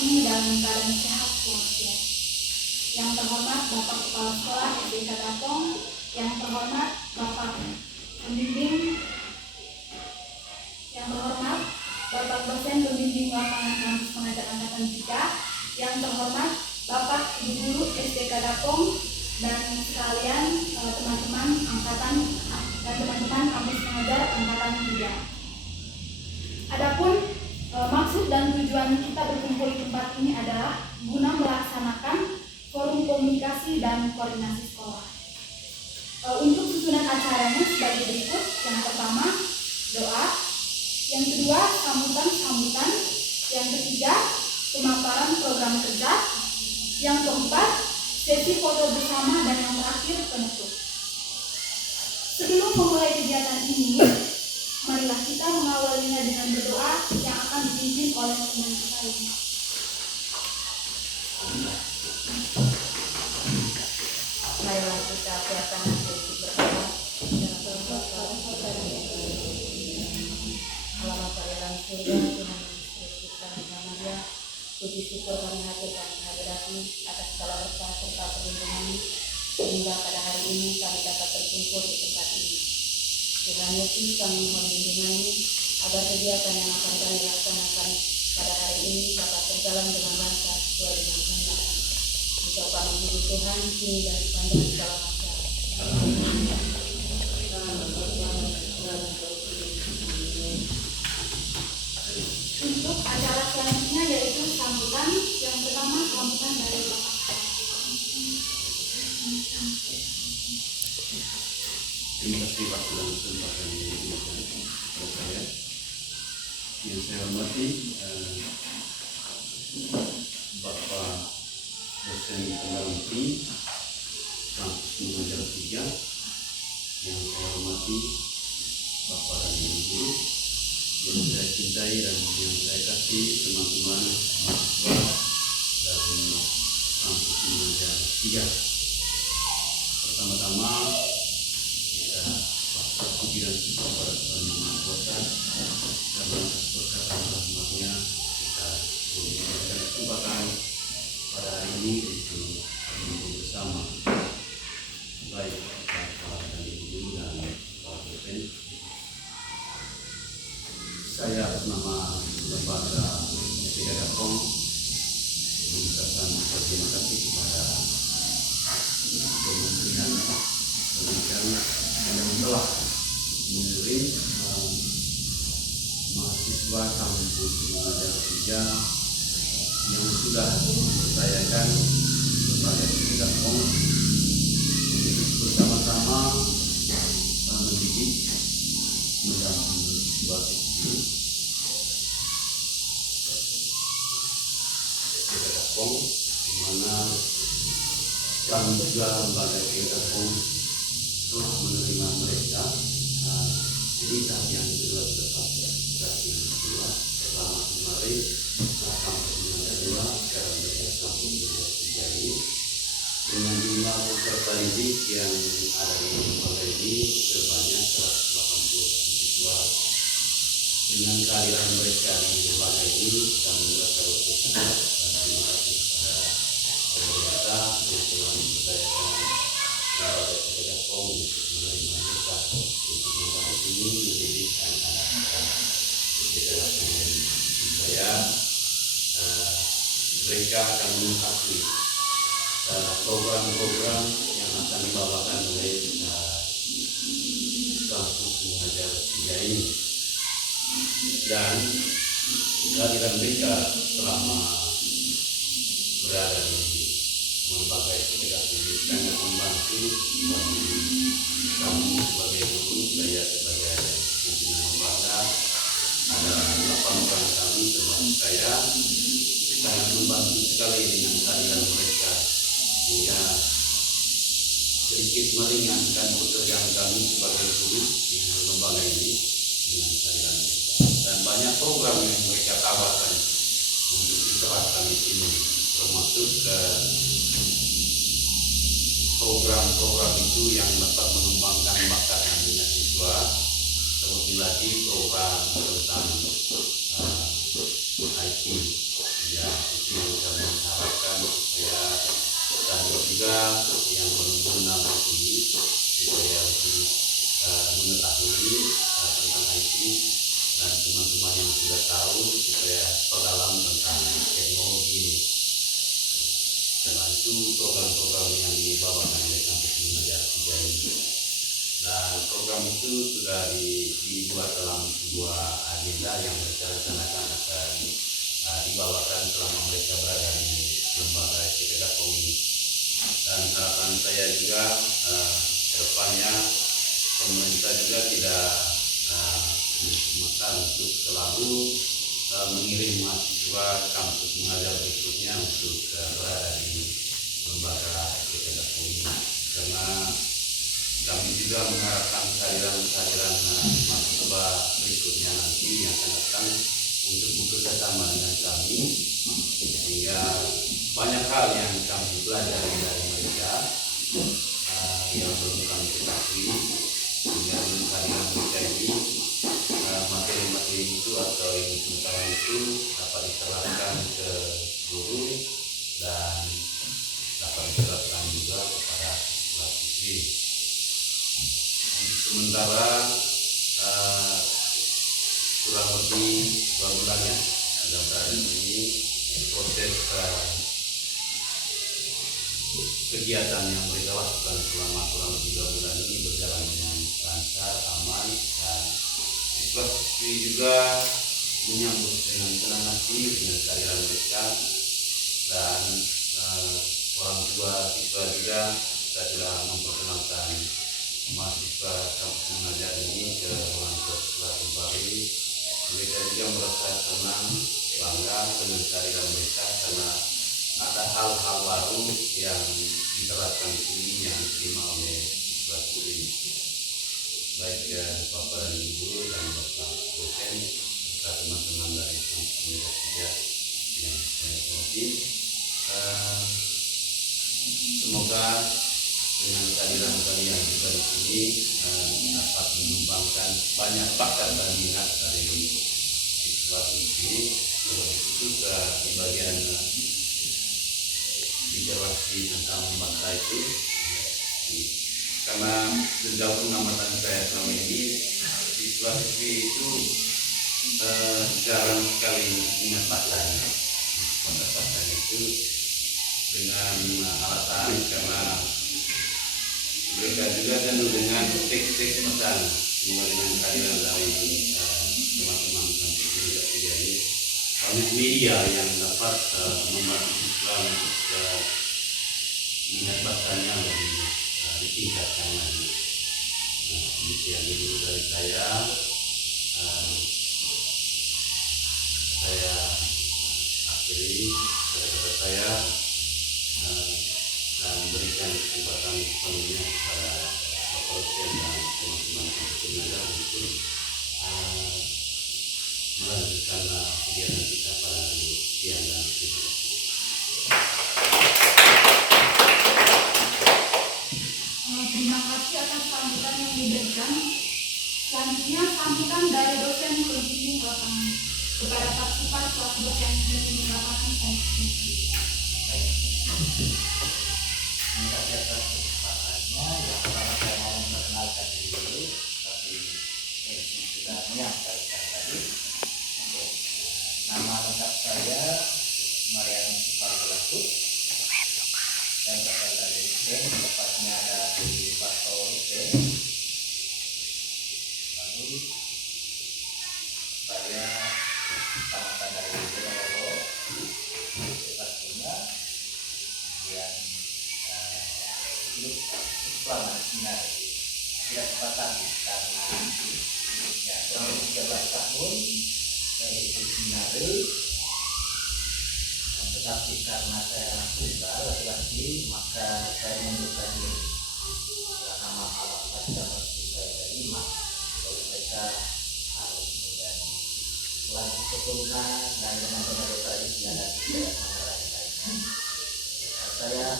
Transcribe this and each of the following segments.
ini dalam keadaan sehat walafiat. Yang terhormat Bapak Kepala Sekolah SDK Katapong, yang terhormat Bapak Pembimbing, yang terhormat Bapak dosen pembimbing lapangan kampus pengajar angkatan 3, yang terhormat Bapak Ibu Guru SDK Katapong dan sekalian teman-teman angkatan dan teman-teman kampus pengajar angkatan 3. Adapun maksud dan tujuan kita berkumpul di tempat ini adalah guna melaksanakan forum komunikasi dan koordinasi sekolah. Untuk susunan acaranya sebagai berikut. Yang pertama, doa. Yang kedua, sambutan. Yang ketiga, pemaparan program kerja. Yang keempat, sesi foto bersama, dan yang terakhir, penutup. Sebelum memulai kegiatan ini, marilah kita mengawalinya dengan berdoa yang akan dipimpin oleh teman kita ini. Marilah kita siapkan hati untuk berdoa dan berdoa alamat dalam surga Tuhan Yesus Kristus nama Dia. Puji syukur kami haturkan kehadirat-Mu atas segala berkah serta perlindungan-Mu sehingga pada hari ini kami dapat berkumpul di tempat ini. Tuhan Yesus, kami mohon bimbingan-Mu agar kegiatan yang akan kami laksanakan pada hari ini dapat berjalan dengan lancar sesuai dengan kehendak. Engkau kami puji Tuhan kini dan sepanjang segala masa. Untuk acara selanjutnya yaitu sambutan. Yang pertama, sambutan dari Bapak. Terima kasih Pak sudah kesempatan ini kepada saya. Yang saya hormati Bapak dosen pendamping kampus pengajar 3. Yang saya hormati Bapak dan Ibu Guru yang saya cintai dan yang saya kasih, teman-teman mahasiswa dari kampus pengajar 3. Pertama-tama kita puji dan syukur kepada Tuhan Yang Maha Kuasa karena atas berkat dan rahmat-Nya kita diberikan kesempatan pada hari ini untuk berkumpul bersama, baik Bapak dan Ibu Guru dan Bapak dosen. Saya atas nama lembaga SDK Katapong mengucapkan terima kasih kepada Kementerian Pendidikan yang telah mengirim mahasiswa kampus pengajar 3 yang sudah mempercayakan kepada SDK Katapong untuk bersama-sama mendidik, mendampingi sebagai guru SDK Katapong, di mana kami juga lembaga SDK Katapong telah menerima mereka. Ini tahap yang kedua tepat ya. Tahap yang kedua pertama kemarin kampus pengajar 2, sekarang mereka kampus pengajar 3 ini dengan jumlah peserta didik yang ada di lembaga ini sebanyak 181 siswa. Dengan kehadiran mereka di lembaga ini kami merasa bersyukur dan terima kasih kepada pemerintah yang telah mempercayakan lembaga SDK Katapong untuk menerima mereka untuk mendampingi mendidik anak-anak SDK Katapong ini. Supaya mereka akan mengetahui program-program yang akan dibawakan oleh kampus pengajar 3 ini, dan kehadiran mereka selama berada di lembaga SDK Katapong ini sangat membantu bagi kami sebagai guru, saya sebagai pimpinan lembaga, ada 8 orang kami termasuk saya, sangat membantu sekali dengan kehadiran mereka sehingga sedikit meringankan pekerjaan kami sebagai guru di lembaga ini dengan kehadiran mereka. Dan banyak program yang mereka tawarkan untuk diterapkan di sini, termasuk program-program itu yang dapat mengembangkan bakat mahasiswa, terlebih lagi program tentang IT, ya itu juga yang belum mengenal ini supaya lebih mengetahui tentang IT, dan teman-teman yang sudah tahu supaya perdalam tentang teknologi ini. Karena itu program-program yang dibawakan oleh kampus Unajar 3 ini. Dan program itu sudah dibuat dalam sebuah agenda yang mereka rencanakan akan dibawakan selama mereka berada di lembaga STK ini. Dan harapan saya juga kedepannya pemerintah juga tidak makan untuk selalu mengirim mahasiswa kampus mengajar berikutnya untuk berada di lembaga STK ini, karena kami juga mengharapkan kehadiran mahasiswa berikutnya nanti yang akan datang untuk bekerja sama dengan kami, sehingga banyak hal yang kami pelajari dari mereka yang belum kami ketahui, sehingga dengan kehadiran mereka ini materi-materi itu atau ilmu pengetahuan itu dapat diterapkan ke guru dan dapat diterapkan juga kepada siswa-siswi. Sementara kurang lebih 2 bulan ya sudah berada di sini, proses kegiatan yang mereka lakukan selama kurang lebih 2 bulan ini berjalan dengan lancar, aman, dan siswa-siswi juga menyambut dengan senang hati dengan kehadiran mereka, dan orang tua siswa juga kita sudah memperkenalkan mahasiswa kampus mengajar ini ke orang tua sekolah kembali. Mereka juga merasa senang, bangga dengan kehadiran mereka karena ada hal-hal baru yang diterapkan di sini yang diterima oleh siswa-siswi. Baik Bapak dan Ibu dan Bapak dosen serta teman-teman dari kampus mengajar yang saya hormati, semoga dengan kehadiran kalian juga di sini dapat menyumbangkan banyak bakat dan minat dari siswa-siswi, khusus di bagian literasi tentang membaca itu. Karena sejauh pengamatan saya selama ini, siswa-siswi itu jarang sekali ingat bacanya. Bacanya itu dengan alasan karena mereka juga jenuh dengan teks-teks pesan, dengan kehadiran dari teman-teman kampus Unajar 3 ini. Banyak media yang dapat membantu siswa untuk minat bacanya lebih ditingkatkan lagi. Demikian dulu dari saya. Saya akhiri kata-kata saya dan berikan kesempatan sepenuhnya kepada Bapak dosen dan teman-teman kampus Unajar untuk melanjutkan kegiatan kita pada hari ini. Sekian dan terima kasih. Terima kasih atas sambutan yang diberikan. Selanjutnya sambutan dari dosen pembimbing lapangan. Kepada Pak Sifat selaku dosen pembimbing lapangan saya Terima kasih atas kesempatannya. Yang pertama saya mau memperkenalkan diri dulu, tapi sudah menyampaikan tadi. Nama lengkap saya Marianus Supargelaku dan berasal dari Upen, tepatnya ada di Pasto Upen. Lalu saya tamatan dari Bonorogo, pastinya. Kemudian hidup selama di sini tidak sempat lagi karena ya kurang lebih 13 tahun saya hidup di Sinare, tetapi karena saya anak tunggal laki-laki maka saya mengundurkan diri karena masalah pada waktu saya dari imam, jadi mereka harus kemudian lanjut keturunan dan teman-teman tradisi dan tidak mengurangi lainnya. Saya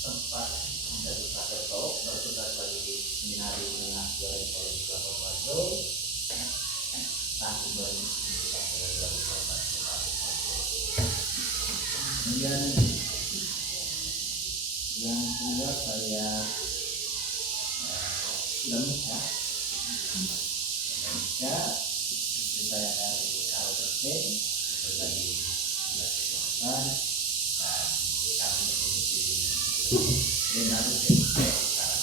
sempat menjadi paketok bertugas bagi seminari menengah Jalan Kolej Kelapa Bajo tahun 2009 sampai 2014. Kemudian saya sudah menikah. Istri saya dari Kabupaten berbagi tugas kesehatan dan kami berfungsi di Manado sekarang.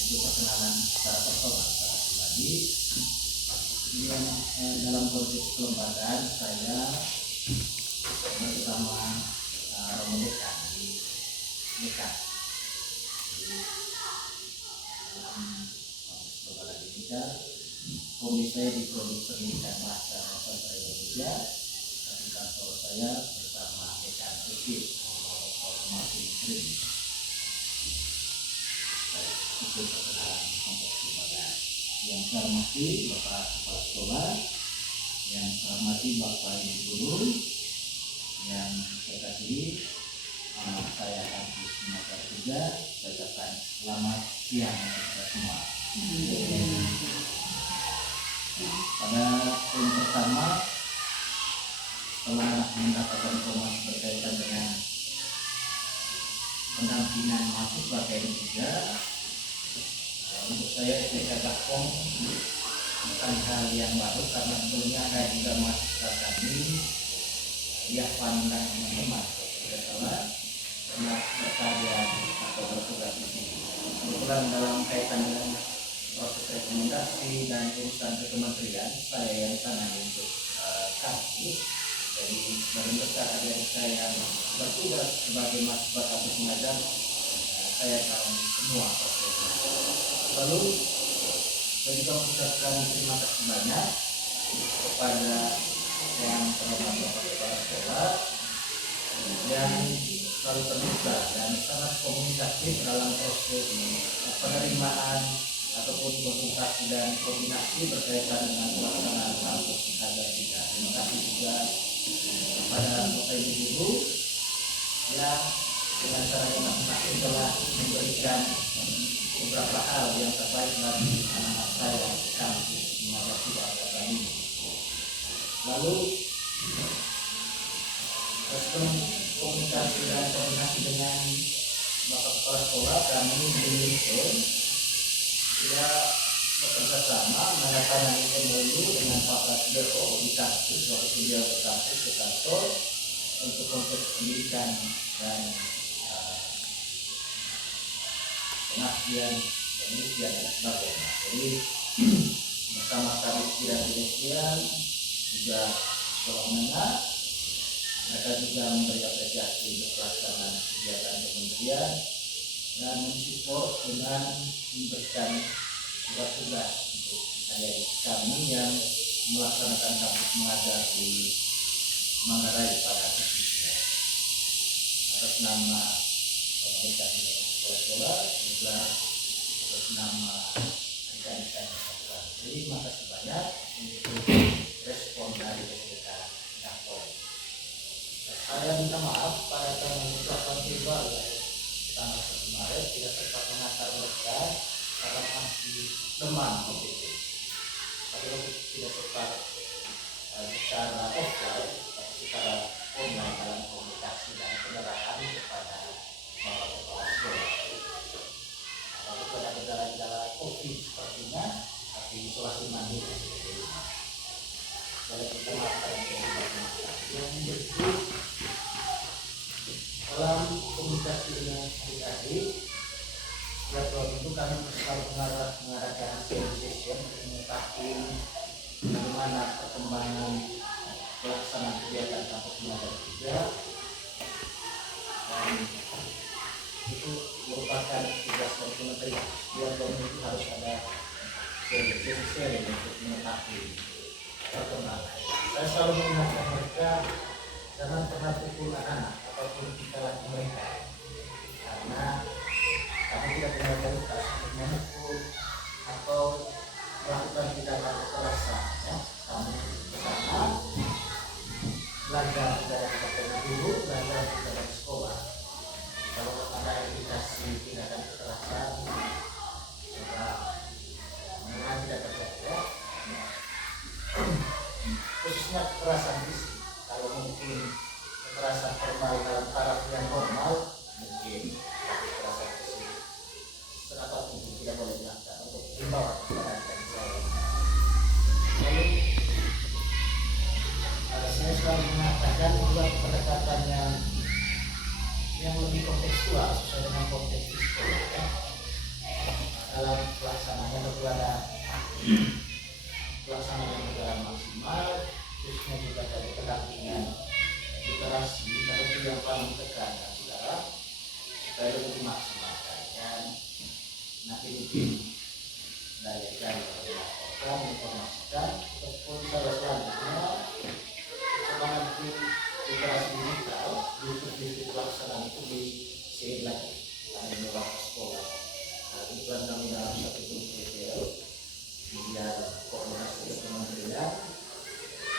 Itu perkenalan secara personal, secara pribadi. Kemudian dalam konteks kelembagaan saya bersama Romo Dekan di Dekan. Dalam konteks kelembagaan ini komisi saya di Prodi Pendidikan Bahasa Nusantara Indonesia, tapi kantor saya bersama Dekan Usid Martin Krim. Itu perkenalan konteks kelembagaan. Yang saya hormati Bapak Kepala Sekolah, yang saya hormati Bapak Ibu Guru, yang saya kasihi, saya kampus Makassar juga. Saya ucapkan selamat siang untuk kita semua. Pada poin pertama, setelah mendapatkan informasi berkaitan dengan pendampingan mahasiswa KM3, untuk saya STK Gapong bukan hal yang baru, karena sebelumnya ada juga mahasiswa kami Yafan dan teman-teman tidak salah pernah berkarya atau bertugas di sini. Kebetulan dalam kaitan dengan proses rekomendasi dan urusan ke kementerian, saya yang tangani untuk kampus. Jadi sebagian besar adik saya yang bertugas sebagai mahasiswa kampus mengajar, saya tahu semua prosesnya. Lalu saya juga mengucapkan terima kasih banyak kepada yang terhormat Bapak Kepala Sekolah yang selalu terbuka dan sangat komunikatif dalam proses penerimaan ataupun konsultasi dan koordinasi berkaitan dengan pelaksanaan kampus agar kita. Terima kasih juga kepada Bapak Ibu Guru yang dengan caranya masing-masing telah memberikan beberapa hal yang terbaik bagi anak-anak saya di kampus menghadapi keadaan ini. Lalu respon komunikasi dan koordinasi dengan Bapak Kepala Sekolah, kami di sudah bekerja sama menandatangani MOU dengan Pak Kasdeo di kampus waktu dia berkampus ke kantor untuk konteks pendidikan dan pengabdian penelitian dan sebagainya. Jadi bersama kami tidak demikian juga sekolah menengah, mereka juga memberi apresiasi untuk pelaksanaan kegiatan kementerian dan mensupport dengan memberikan tugas untuk adik kami yang melaksanakan kampus mengajar di Manggarai pada khususnya. Atas nama pemerintah sekolah juga atas nama rekan-rekan sekolah. Terima kasih banyak untuk respon dari SDK Gapong. Saya minta maaf pada tanggal 8 Februari tanggal 1 Maret tidak sempat mengantar mereka karena masih demam waktu itu. Tapi waktu itu tidak sempat secara offline, tapi secara online dalam komunikasi dan penyerahan kepada Bapak Kepala Sekolah. Lalu pada gejala-gejala COVID sepertinya, tapi isolasi mandiri. Jadi kita maafkan yang berikut dalam komunikasi dengan adik-adik. Setelah itu kami selalu mengadakan session untuk mengetahui bagaimana perkembangan pelaksanaan kegiatan kampus mengajar juga, dan itu merupakan tugas dari kementerian. Setiap tahun itu harus ada sesi untuk mengetahui perkembangan. Saya selalu mengingatkan mereka jangan pernah pukul anak ataupun kita lagi mereka, karena kami tidak punya otoritas untuk memukul atau melakukan tindakan kekerasan. Kami bersama belajar dari kepada guru, belajar dari sekolah. Kalau ada indikasi tindakan kekerasan, coba mengenai tidak terjadi. Khususnya kekerasan fisik. Kalau mungkin kekerasan verbal dalam taraf yang normal, mungkin tidak boleh dilakukan untuk himbauan kepada adik saya. Lalu saya selalu mengatakan buat pendekatan yang lebih kontekstual sesuai dengan konteks di sekolah ya. Dalam pelaksanaan berjalan maksimal, khususnya juga dari pendampingan literasi, tapi yang paling ditekankan adalah supaya lebih dimaksimalkan dan nanti mungkin daya jangkau melaporkan, informasikan ataupun cara selanjutnya coba nanti literasi digital di pelaksanaan itu di-share lagi di beberapa sekolah. Kebetulan kami dalam satu grup PPL biar koordinasi kementerian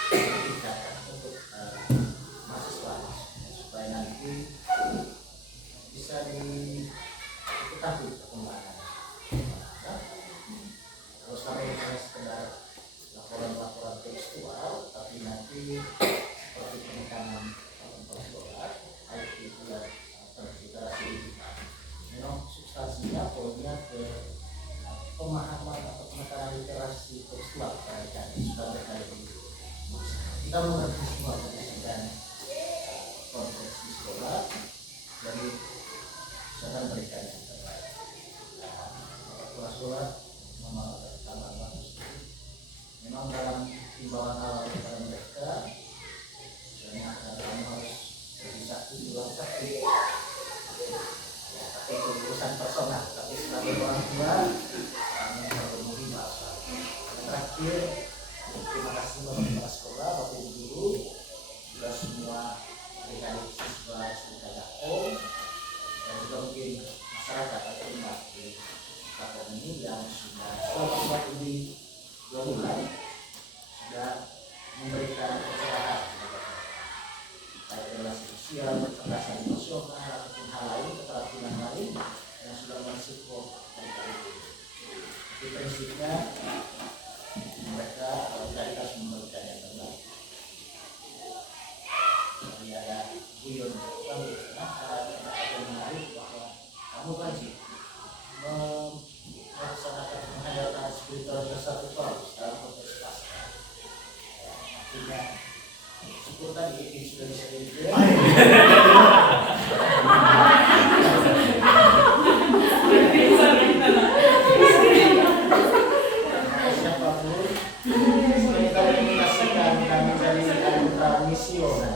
meningkatkan untuk mahasiswa supaya nanti bisa diketahui perkembangan. Kalau selama ini hanya sekedar laporan-laporan tekstual, tapi nanti seperti penekanan sekolah, IT dan literasi digital. Memang substansinya poinnya ke pemahaman atau penekanan literasi tekstual pada sebagai kali ini. Kita mengerti semua berdasarkan konteks di sekolah, jadi saya akan berikan yang terbaik. Kepala sekolah memang bagus. Memang dalam himbauan awal kepada mereka, misalnya kamu harus bisa dijual sakti. Tapi itu urusan personal. Tapi sebagai orang tua, kami memenuhi bahasa. Terakhir, terima kasih kepada kepala sekolah, bapak ibu guru, juga semua adik-adik siswa SDK Dapong, dan juga mungkin masyarakat atau umat di Dapong ini yang sudah selama ini 2 bulan sudah memberikan pencerahan baik relasi sosial, kecerdasan emosional ataupun hal lain, keterampilan lain yang sudah mensupport mereka itu. Jadi prinsipnya mereka harus memberikan yang terbaik. Jadi ada guyon yang menarik bahwa kamu wajib melaksanakan menghadirkan spiritualitas satu kelas dalam konteks pasca. Artinya syukur tadi ini sudah bisa dijual. Siapapun mereka komunikasikan dan menjadi anggota misioner.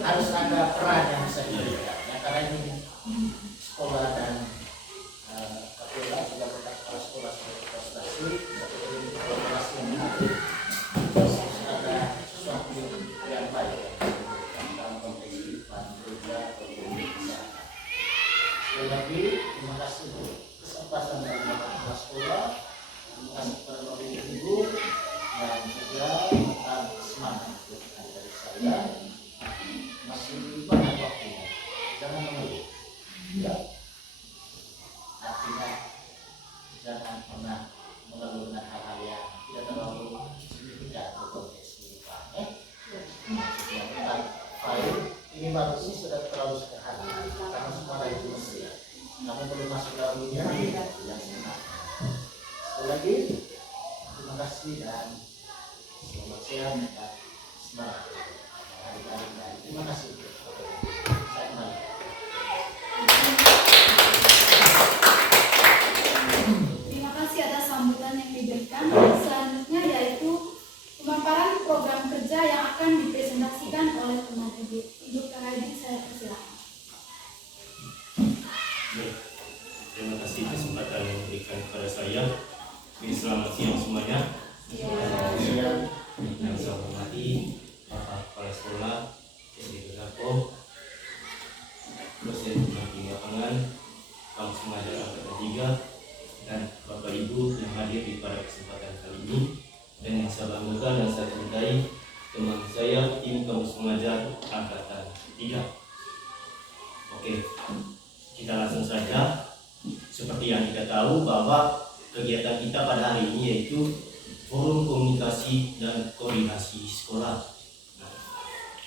Harus ada peran yang bisa diberikan. Ya, karena ini sekolah dan kapela juga berkat kepala sekolah sebagai prestasi, seperti kolaborasi yang menarik. Terus ada sesuatu yang baik dalam konteks kehidupan gereja atau masyarakat. Sekali lagi, terima kasih kesempatan dari kepala sekolah, terima kasih kepada bapak ibu guru, dan juga tetap semangat dari saya. Masih banyak waktunya, jangan mengeluh. Ya. Artinya jangan pernah mengeluh dengan hal-hal yang tidak terlalu signifikan untuk konteks kehidupan. Maksudnya tentang file ini baru sih sudah terlalu sederhana karena semua itu mesti. Kamu belum masuk dalam dunia yang sebenarnya. Sekali lagi, terima kasih dan selamat siang dan semangat. Terima kasih. Saya kembali. Terima kasih atas sambutan yang diberikan. Selanjutnya yaitu pemaparan program kerja yang akan dipresentasikan oleh teman Ibu Kahadi. Saya persilakan. Terima kasih kesempatan yang diberikan kepada saya. Selamat siang semuanya. Yang saya hormati Bapak Kepala Sekolah SDK Dapong, dosen pendamping lapangan, kampus mengajar angkatan 3, dan Bapak Ibu yang hadir di pada kesempatan kali ini, dan yang saya banggakan dan saya cintai teman saya tim kampus mengajar angkatan 3. Oke, kita langsung saja. Seperti yang kita tahu bahwa kegiatan kita pada hari ini yaitu Forum Komunikasi dan Koordinasi Sekolah. Nah,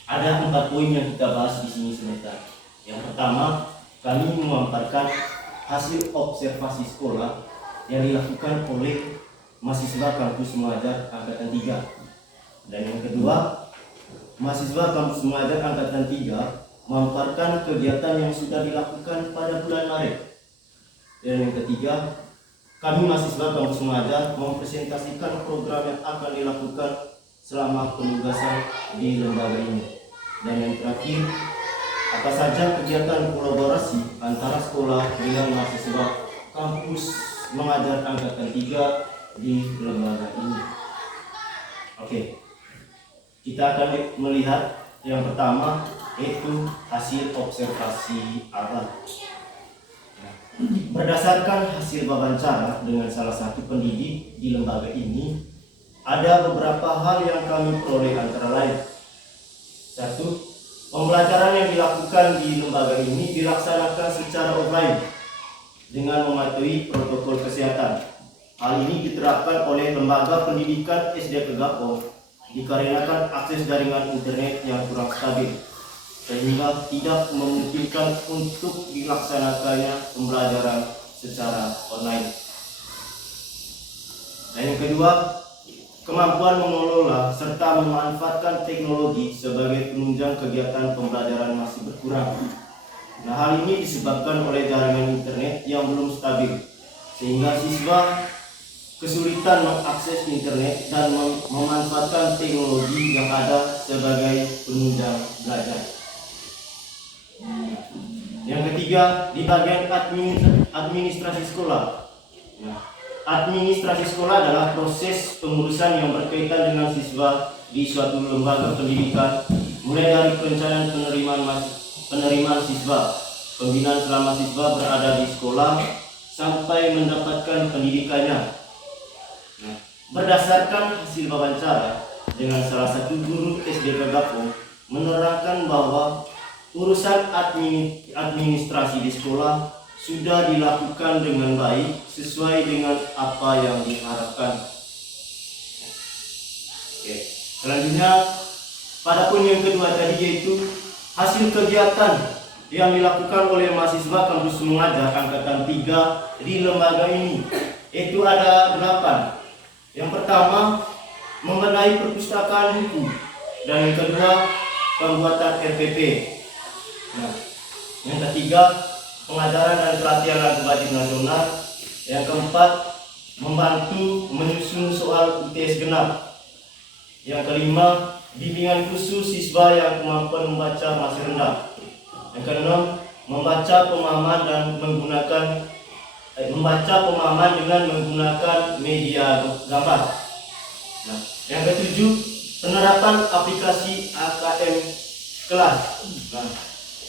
Ada 4 poin yang kita bahas di sini sebentar. Yang pertama, kami memaparkan hasil observasi sekolah yang dilakukan oleh mahasiswa kampus mengajar angkatan 3. Dan yang kedua, mahasiswa kampus mengajar angkatan 3 memaparkan kegiatan yang sudah dilakukan pada bulan Maret. Dan yang ketiga, kami mahasiswa kampus mengajar mempresentasikan program yang akan dilakukan selama penugasan di lembaga ini. Dan yang terakhir, apa saja kegiatan kolaborasi antara sekolah dengan mahasiswa kampus mengajar angkatan 3 di lembaga ini. Oke, kita akan melihat yang pertama, yaitu hasil observasi awal. Berdasarkan hasil wawancara dengan salah satu pendidik di lembaga ini, ada beberapa hal yang kami peroleh antara lain. 1. Pembelajaran yang dilakukan di lembaga ini dilaksanakan secara offline dengan mematuhi protokol kesehatan. Hal ini diterapkan oleh lembaga pendidikan SD Kegapong dikarenakan akses jaringan internet yang kurang stabil, sehingga tidak memungkinkan untuk dilaksanakannya pembelajaran secara online. Dan yang kedua, kemampuan mengelola serta memanfaatkan teknologi sebagai penunjang kegiatan pembelajaran masih berkurang. Nah, hal ini disebabkan oleh jaringan internet yang belum stabil, sehingga siswa kesulitan mengakses internet dan memanfaatkan teknologi yang ada sebagai penunjang belajar. Yang ketiga, di bagian administrasi sekolah. Nah, administrasi sekolah adalah proses pengurusan yang berkaitan dengan siswa di suatu lembaga pendidikan, mulai dari perencanaan penerimaan siswa, pembinaan selama siswa berada di sekolah, sampai mendapatkan pendidikannya. Nah, berdasarkan hasil wawancara dengan salah satu guru SD Kegapong menerangkan bahwa urusan administrasi di sekolah sudah dilakukan dengan baik sesuai dengan apa yang diharapkan. Oke. Selanjutnya, pada poin yang kedua tadi, yaitu hasil kegiatan yang dilakukan oleh mahasiswa kampus mengajar angkatan 3 di lembaga ini, itu ada 8. Yang pertama, membenahi perpustakaan buku, dan yang kedua, pembuatan RPP. Nah, yang ketiga, pengajaran dan pelatihan lagu wajib nasional. Yang keempat, membantu menyusun soal UTS genap. Yang kelima, bimbingan khusus siswa yang kemampuan membaca masih rendah. Yang keenam, membaca pemahaman dengan menggunakan media gambar. Nah, yang ketujuh, penerapan aplikasi AKM kelas. Nah,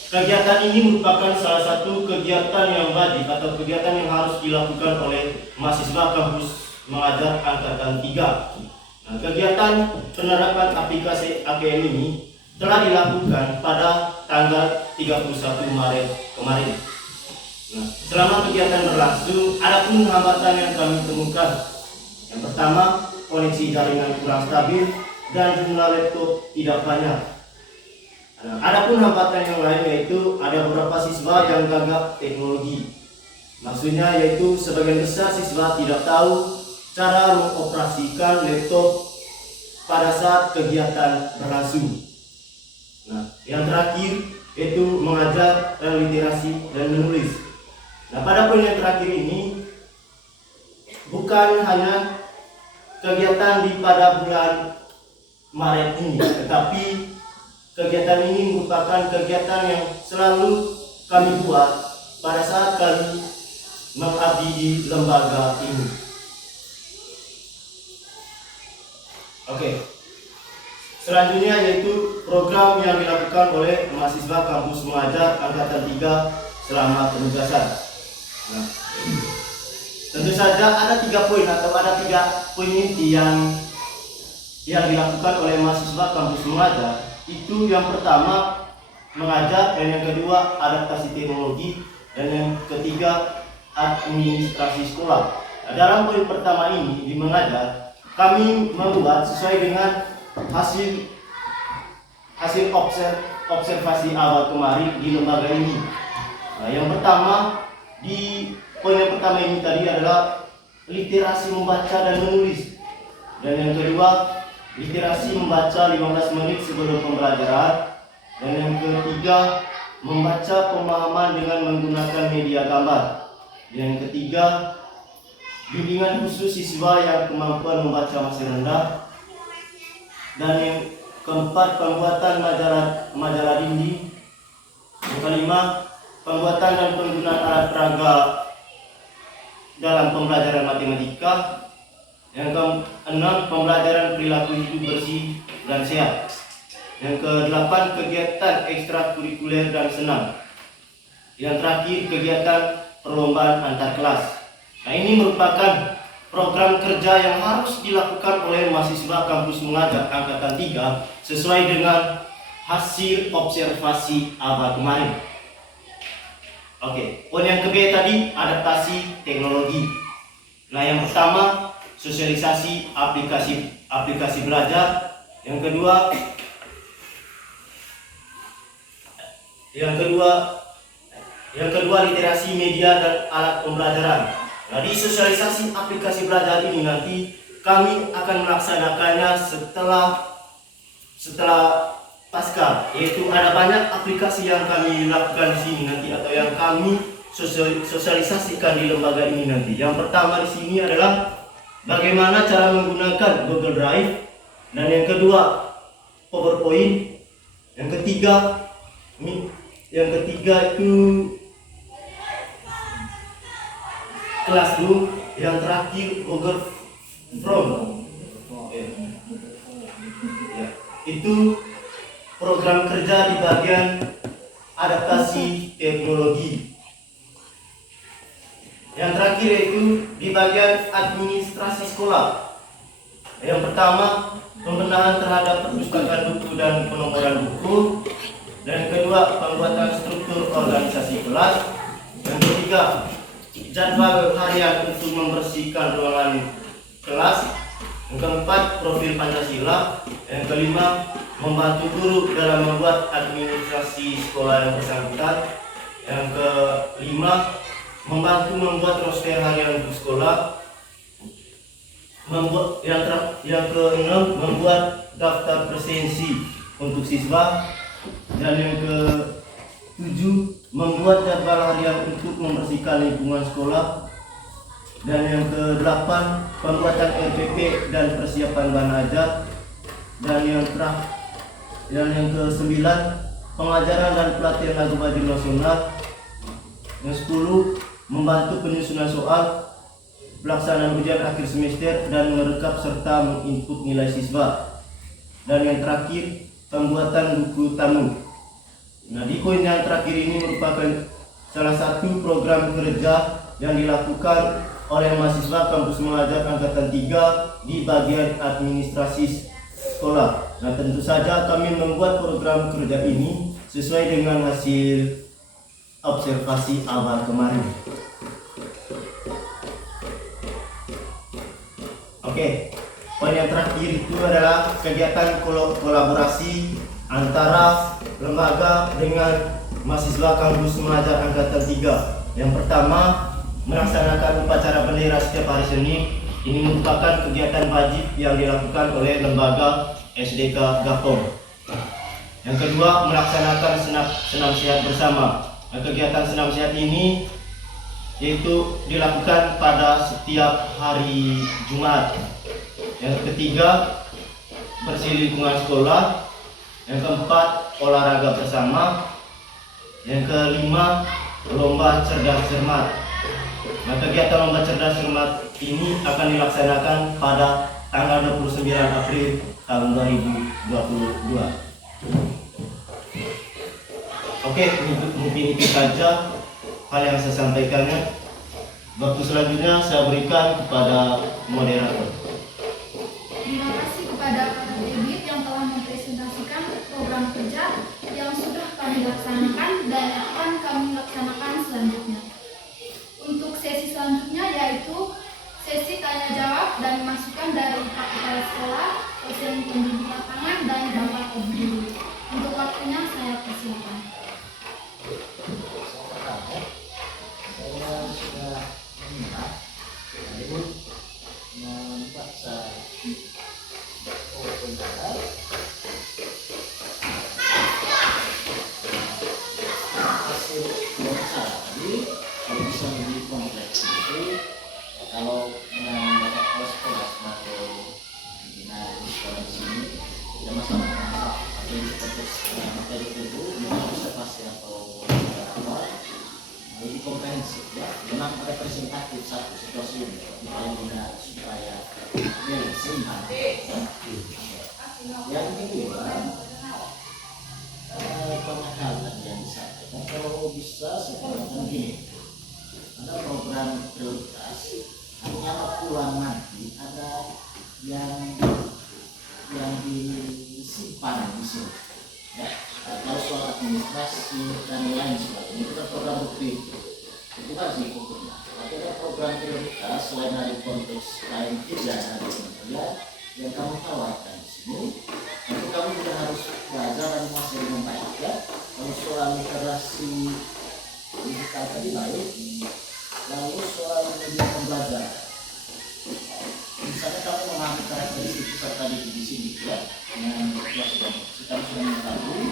kegiatan ini merupakan salah satu kegiatan yang wajib atau kegiatan yang harus dilakukan oleh mahasiswa kampus mengajar angkatan 3. Nah, kegiatan penerapan aplikasi AKM ini telah dilakukan pada tanggal 31 Maret kemarin. Nah, selama kegiatan berlangsung, ada pun hambatan yang kami temukan. Yang pertama, koneksi jaringan kurang stabil dan jumlah laptop tidak banyak. Nah, ada pun hambatan yang lain, yaitu ada beberapa siswa yang gagap teknologi. Maksudnya yaitu sebagian besar siswa tidak tahu cara mengoperasikan laptop pada saat kegiatan berlangsung. Nah, yang terakhir yaitu mengajar literasi dan menulis. Nah, pada poin yang terakhir ini bukan hanya kegiatan pada bulan Maret ini, tetapi kegiatan ini merupakan kegiatan yang selalu kami buat pada saat kami mengabdi di lembaga ini. Oke. Selanjutnya yaitu program yang dilakukan oleh mahasiswa kampus mengajar angkatan 3 selama penugasan. Nah, tentu saja ada 3 poin atau ada 3 poin inti yang dilakukan oleh mahasiswa kampus mengajar. Itu yang pertama mengajar, dan yang kedua adaptasi teknologi, dan yang ketiga administrasi sekolah. Nah, dalam poin pertama ini di mengajar, kami membuat sesuai dengan hasil hasil observasi awal kemarin di lembaga ini. Nah, yang pertama di poin yang pertama ini tadi adalah literasi membaca dan menulis. Dan yang kedua, literasi membaca 15 menit sebelum pembelajaran. Dan yang ketiga, membaca pemahaman dengan menggunakan media gambar. Yang ketiga, bimbingan khusus siswa yang kemampuan membaca masih rendah. Dan yang keempat, pembuatan majalah dinding. Yang kelima, pembuatan dan penggunaan alat peraga dalam pembelajaran matematika. Yang keenam, pembelajaran perilaku hidup bersih dan sehat. Yang kedelapan, kegiatan ekstrakurikuler dan senam. Yang terakhir, kegiatan perlombaan antar kelas. Nah, ini merupakan program kerja yang harus dilakukan oleh mahasiswa kampus mengajar angkatan 3 sesuai dengan hasil observasi awal kemarin. Oke, poin yang kedua tadi adaptasi teknologi. Nah, yang pertama sosialisasi aplikasi belajar. Yang kedua literasi media dan alat pembelajaran. Nah, di sosialisasi aplikasi belajar ini nanti kami akan melaksanakannya setelah pasca, yaitu ada banyak aplikasi yang kami lakukan di sini nanti atau yang kami sosialisasikan di lembaga ini nanti. Yang pertama di sini adalah bagaimana cara menggunakan Google Drive, dan yang kedua PowerPoint, yang ketiga itu Classroom, yang terakhir Google Form. Ya, itu program kerja di bagian adaptasi teknologi. Yang terakhir yaitu di bagian administrasi sekolah. Yang pertama, pembenahan terhadap perpustakaan buku dan penomoran buku. Dan yang kedua, pembuatan struktur organisasi kelas. Yang ketiga, jadwal harian untuk membersihkan ruangan kelas. Yang keempat, profil Pancasila. Yang kelima, membantu guru dalam membuat administrasi sekolah yang bersangkutan. Yang kelima, membantu membuat roster harian untuk sekolah. Yang keenam, membuat daftar presensi untuk siswa. Dan yang ke-7, membuat jadwal harian untuk membersihkan lingkungan sekolah. Dan yang ke-8, pembuatan RPP dan persiapan bahan ajar. Dan yang ke-9, pengajaran dan pelatihan lagu baju nasional. Yang 10, membantu penyusunan soal, pelaksanaan ujian akhir semester dan merekap serta menginput nilai siswa. Dan yang terakhir, pembuatan buku tamu. Nah, di poin yang terakhir ini merupakan salah satu program kerja yang dilakukan oleh mahasiswa kampus mengajar angkatan 3 di bagian administrasi sekolah. Nah, tentu saja kami membuat program kerja ini sesuai dengan hasil observasi awal kemarin. Oke, poin yang terakhir itu adalah kegiatan kolaborasi antara lembaga dengan mahasiswa kampus mengajar angkatan 3. Yang pertama, melaksanakan upacara bendera setiap hari Senin. Ini merupakan kegiatan wajib yang dilakukan oleh lembaga SDK Gapong. Yang kedua, melaksanakan senam sehat bersama. Nah, kegiatan senam sehat ini yaitu dilakukan pada setiap hari Jumat. Yang ketiga, bersih lingkungan sekolah. Yang keempat, olahraga bersama. Yang kelima, lomba cerdas cermat. Nah, kegiatan lomba cerdas cermat ini akan dilaksanakan pada tanggal 29 April tahun 2022. Oke, mungkin itu saja hal yang saya sampaikannya. Waktu selanjutnya saya berikan kepada moderator. Terima kasih kepada Pak David yang telah mempresentasikan program kerja yang sudah kami laksanakan dan akan kami laksanakan selanjutnya. Untuk sesi selanjutnya yaitu sesi tanya jawab dan masukan dari Pak Kepala Sekolah, dosen pembimbing lapangan, dan Bapak Guru. silakan. Saya sudah menyimak lalu membaca komentar hasil wawancara tadi. Kalau bisa lebih kompleks itu, kalau dengan bapak kepala sekolah atau pimpinan di sekolah di sini tidak masalah. Tapi di konteks materi itu memang observasi atau apa lebih komprehensif ya, memang representatif satu situasi ini yang benar supaya seimbang. Yang kedua, banyak hal tadi yang disampaikan. Kalau bisa sekarang begini, ada program prioritas, hanya pulang nanti ada yang disimpan di sini. Ya, kalau soal administrasi dan lain sebagainya itu kan program bukti, itu kan sih hukumnya. Tapi ada program prioritas selain dari konteks KM3 dari kementerian yang kamu tawarkan di sini. Nanti kamu juga harus belajar dan menguasai dengan baik ya. Kalau soal literasi digital tadi baik, lalu soal media pembelajaran. Misalnya kamu memahami karakteristik peserta di sini ya, dengan kita sudah mengetahui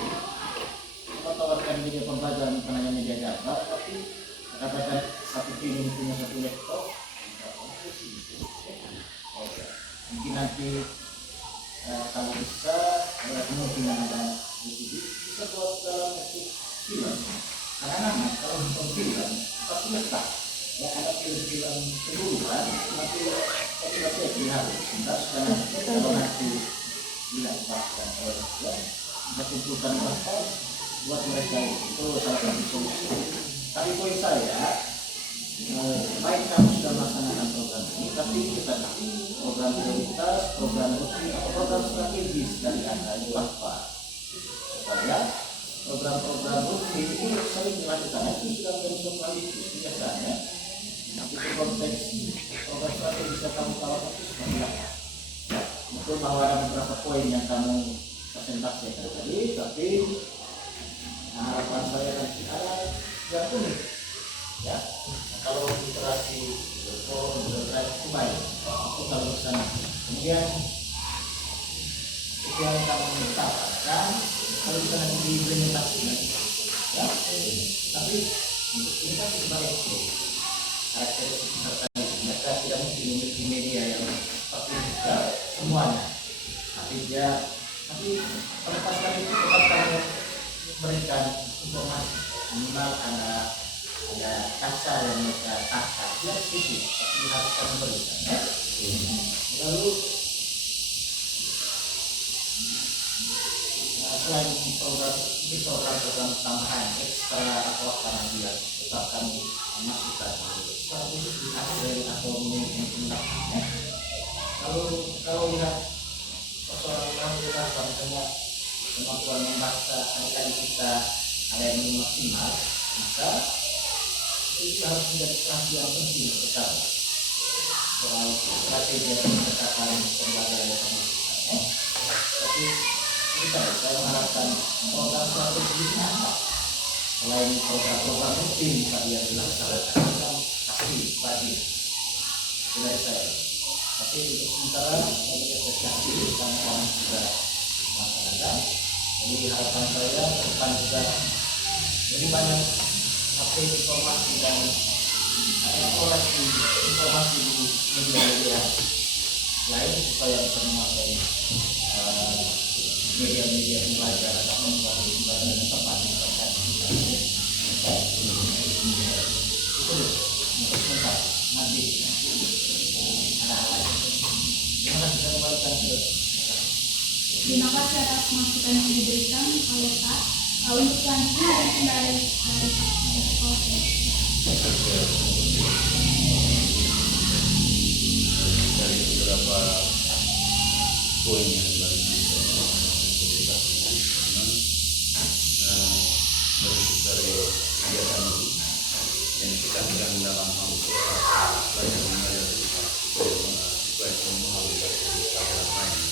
kita tawarkan media pembelajaran bukan hanya media gambar, tapi katakan satu tim punya satu laptop, mungkin nanti kalau bisa ada kemungkinan ada bisa buat dalam bentuk film. Karena kalau nonton film pasti letak ya, ada film-film keguruan tapi lihat sebentar sekarang kalau nanti dilakukan oleh Tuhan kita kumpulkan apa buat mereka itu salah satu solusi. Tapi poin saya baik kamu sudah melaksanakan program ini, tapi kita program prioritas, program rutin atau program strategis dari Anda itu apa supaya program-program rutin itu sering dilakukan itu sudah menjadi sekaligus biasanya. Tapi konteks program strategis yang kamu tawarkan itu seperti apa? Betul bahwa ada beberapa poin yang kamu presentasikan tadi, tapi harapan saya nanti ada yang unik ya. Kalau literasi forum itu baik, itu kalau ke sana. Kemudian itu yang kamu mintakan kalau bisa nanti diimplementasikan ya. Tapi ini kan sebagai karakteristik peserta itu, mereka tidak mungkin memiliki media yang seperti ya, semuanya. Tapi penetapan itu tetap kami memberikan informasi minimal ada kasar yang mereka takkan tidak sedikit, tapi harus kami berikan ya. Lalu selain program tambahan ekstra atau apa nanti yang tetap kami masukkan secara khusus di akhir atau mungkin pendapatnya. Kalau lihat persoalan misalnya kemampuan membaca adik-adik kita ada yang belum maksimal, maka itu harus menjadi perhatian penting kita soal strategi yang mengatakan pembelajaran yang kami lakukan. Tapi saya mengharapkan program strategi ini apa? Selain program-program rutin tadi yang dilaksanakan, kan pasti wajib dari saya. Tapi untuk sementara kami apresiasi karena kami sudah melaksanakan. Jadi harapan saya depan juga lebih banyak update informasi dan eksplorasi informasi di media-media lain supaya bisa menguasai media-media pembelajaran atau pembelajaran yang tepat yang terkait itu untuk sebentar nanti ada hal lain. Terima kasih saya kembalikan ke Terima kasih atas masukan yang diberikan oleh Pak. Untuk selanjutnya ada dari beberapa poin yang baru dari kegiatan yang kita sedang dalam hal belajar mengajar supaya memahami dari pelajaran lain.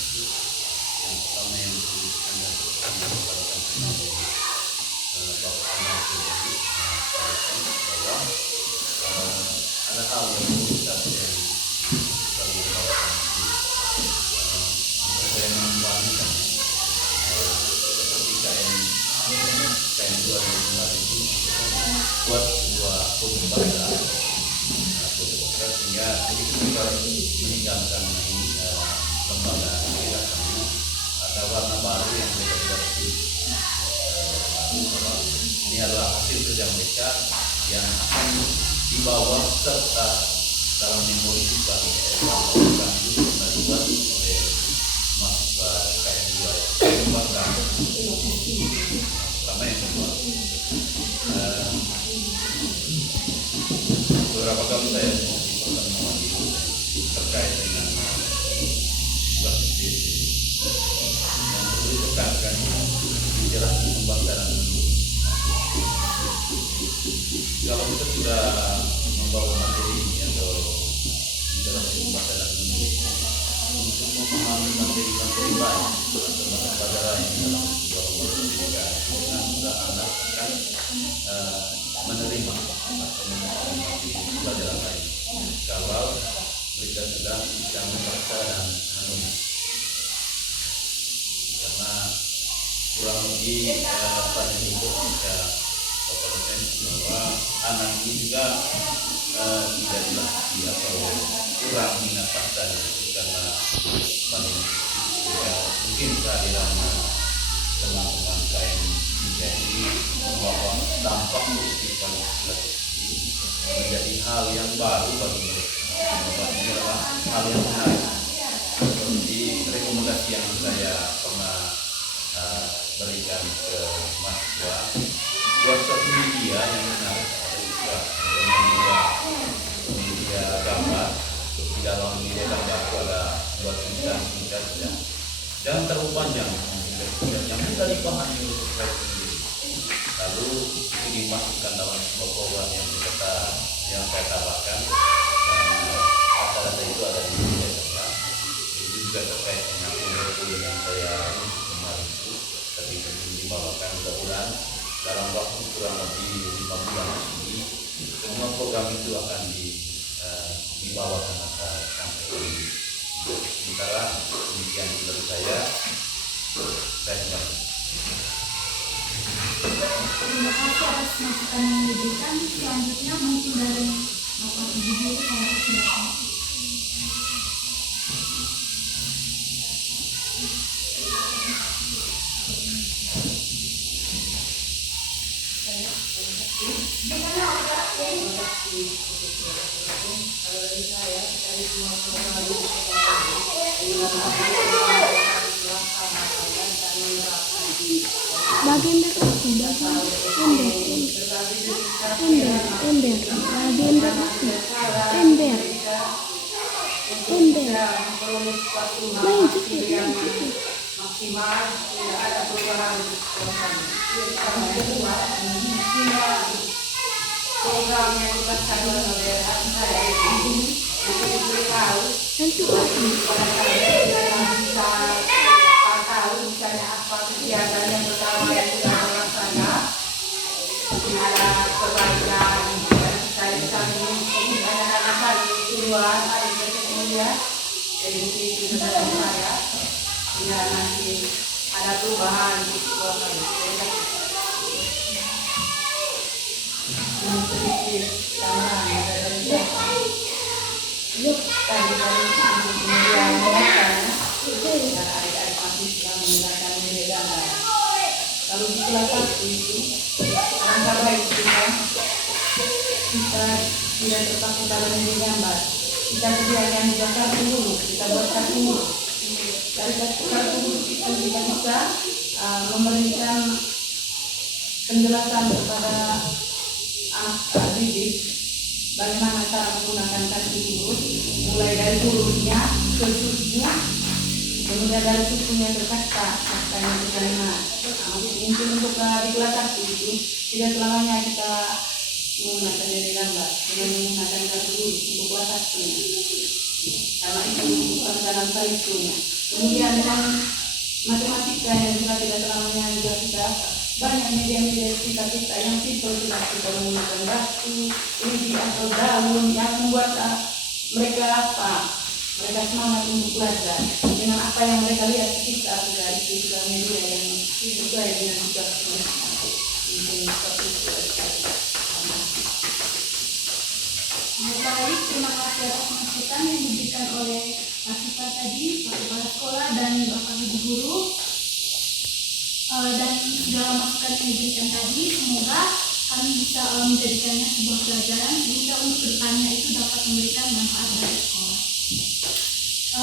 Yang pertama yang disebutkan dan kepada Bapak Anwar Sendiri bahwa ada hal yang perlu kita pelajari bagi kawasan ini. Saya membagikan seperti KM 2 yang kemarin itu buat sebuah pembaca sehingga jadi ketika meninggalkan ini lembaga kita kami ada warna baru yang mereka tidak ini adalah hasil kerja mereka yang akan dibawa serta dalam memori kita akan dibuat oleh mahasiswa KM2 kembangkan sama yang kedua beberapa kali saya mengikuti pertemuan itu terkait dengan basis BC yang perlu ditekankan literasi membaca dan menulis. Kalau kita sudah membawa materi ini atau literasi membaca dan menulis untuk memahami materi-materi lain atau pelajaran yang dalam sebuah lembaga pendidikan, dengan mudah anak akan menerima atau memahami pelajaran lain kalau mereka sudah bisa membaca dan menulis, karena kurang lebih pada itu ketika Bapak dosen bahwa anak ini juga tidak dilatih atau kurang minat baca karena paling mungkin kehadiran teman-teman KM3 ini membawa dampak positif bagi menjadi hal yang baru bagi mereka. Ini adalah hal yang menarik. Seperti rekomendasi yang saya pernah berikan ke mahasiswa, buat satu media yang menarik, media gambar. Di dalam media gambar itu ada buat tulisan singkat saja. Jangan terlalu panjang, yang bisa dipahami oleh subscribe sendiri. Lalu itu dimasukkan dalam sebuah program yang saya tambahkan, dan kata-kata itu ada di media saya. Itu juga terkait dengan kurikulum yang saya kemarin itu, tapi belum dibawakan. Mudah-mudahan dalam waktu kurang lebih 5 bulan ini semua program itu akan dibawakan atau sampai ini. Sementara demikian dari saya kembali. Terima kasih atas masukan yang diberikan. Selanjutnya mungkin dari Bapak Ibu Guru saya persilakan. Bagian berapa? Maksimal tidak ada perubahan karena itu program yang dilaksanakan oleh saya ini untuk diberitahu pada saya bisa tahu misalnya apa kegiatan yang pertama yang sudah terlaksana, ada perbaikan dan saya bisa mengisi anak-anak kami keluar ada kemudian jadi itu saudara saya hingga nanti ada perubahan di sekolah kami. Sedikit tambahan dari saya. Yuk, tadi kemudian mengatakan dan adik-adik mahasiswa menggunakan media gambar. Kalau di kelas 1 itu, alangkah baik kita tidak terpaku dalam media gambar. Kita sediakan juga kartu dulu, kita buat kartu dulu. Dari kartu dulu itu kita bisa memberikan penjelasan kepada anak didik bagaimana cara menggunakan kartu dulu, mulai dari hurufnya ke susunya, kemudian dari susunya ke kata yang diterima. Mungkin untuk di kelas 1 itu tidak selamanya kita menggunakan media gambar, dengan menggunakan kartu dulu untuk kelas 1 karena itu bukan dalam perhitungannya. Kemudian dengan matematika yang juga tidak selamanya juga kita banyak media-media cerita kita yang simpel jelas kita menggunakan batu, lidi atau daun yang membuat mereka semangat untuk belajar dengan apa yang mereka lihat di kita juga di sosial media yang sesuai dengan tugas mereka. Baik, terima kasih atas masukan yang diberikan oleh Pak Sifat tadi, Pak Kepala Sekolah dan Bapak Ibu Guru. Dan segala masukan yang diberikan tadi, semoga kami bisa menjadikannya sebuah pelajaran sehingga untuk kedepannya itu dapat memberikan manfaat bagi sekolah.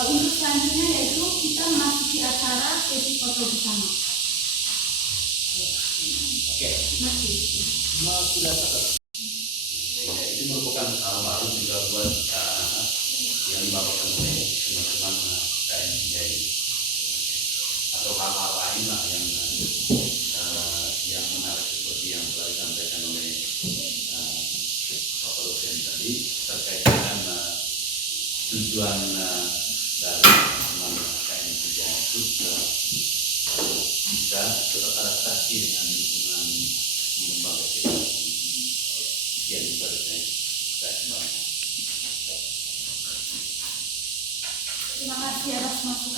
Untuk selanjutnya yaitu kita memasuki acara sesi foto bersama. Oke. Masih. Ini merupakan hal baru juga buat anak-anak yang dibawakan oleh teman-teman KMJ atau hal-hal lain lah yang menarik seperti yang telah disampaikan oleh Bapak dosen tadi terkait dengan tujuan dari teman-teman KMJ itu bisa beradaptasi dengan lingkungan lembaga kita. Sekian juga dari saya. Terima kasih atas masukan.